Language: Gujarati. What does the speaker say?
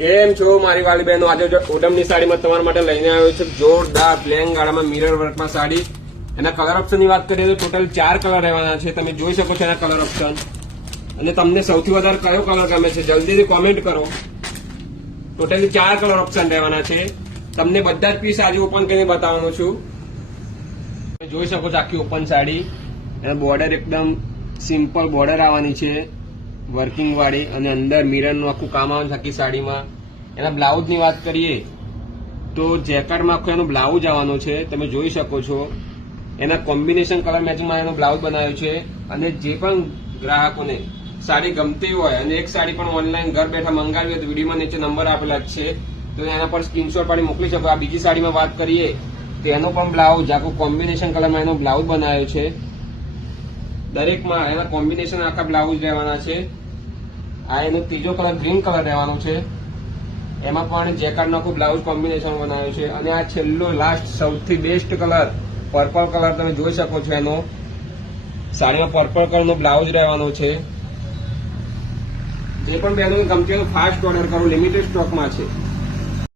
કેમ છો મારી વાલી બહેનો? આજે ઓડમની સાડીમાં તમારા માટે લઈને આવ્યો છું જોરદાર પ્લેન ગાળામાં મિરર વર્કમાં સાડી. એના કલર ઓપ્શન ની વાત કરીએ તો ટોટલ 4 કલર રહેવાના છે. તમે જોઈ શકો છો એના કલર ઓપ્શન. અને તમને સૌથી વધારે કયો કલર ગમે છે જલ્દીથી કોમેન્ટ કરો. ટોટલી 4 કલર ઓપ્શન રહેવાના છે. તમને બધા જ પીસ આજે ઓપન કરીને બતાવવાનો છું. તમે જોઈ શકો છો આખી ઓપન સાડી. એના બોર્ડર એકદમ સિમ્પલ બોર્ડર આવવાની છે વર્કિંગ વાળી, અને અંદર મિરર નું આખું કામ આવે છે આખી સાડીમાં. એના બ્લાઉઝ ની વાત કરીએ તો જેકેટમાં આખું એનું બ્લાઉઝ આવવાનું છે. તમે જોઈ શકો છો એના કોમ્બિનેશન કલર મેચિંગમાં એનો બ્લાઉઝ બનાવ્યો છે. અને જે પણ ગ્રાહકોને સાડી ગમતી હોય અને એક સાડી પણ ઓનલાઈન ઘર બેઠા મંગાવી હોય તો વિડીયોમાં નીચે નંબર આપેલા જ છે, તો એના પર સ્ક્રીનશોટ પાડી મોકલી શકો. આ બીજી સાડીમાં વાત કરીએ તો એનો પણ બ્લાઉઝ આખું કોમ્બિનેશન કલરમાં એનો બ્લાઉઝ બનાવ્યો છે. દરેકમાં એના કોમ્બિનેશન આખા બ્લાઉઝ રહેવાના છે. આ એનો ત્રીજો કલર ગ્રીન કલર રહેવાનો છે. એમાં પણ જેકાર્ડ આખું બ્લાઉઝ કોમ્બિનેશન બનાવ્યું છે. અને આ છેલ્લો લાસ્ટ સૌથી બેસ્ટ કલર પર્પલ કલર તમે જોઈ શકો છો. એનો સાડીમાં પર્પલ કલરનો બ્લાઉઝ રહેવાનો છે. જે પણ બહેનો ગમતી હોય ફાસ્ટ ઓર્ડર કરો, લિમિટેડ સ્ટોકમાં છે.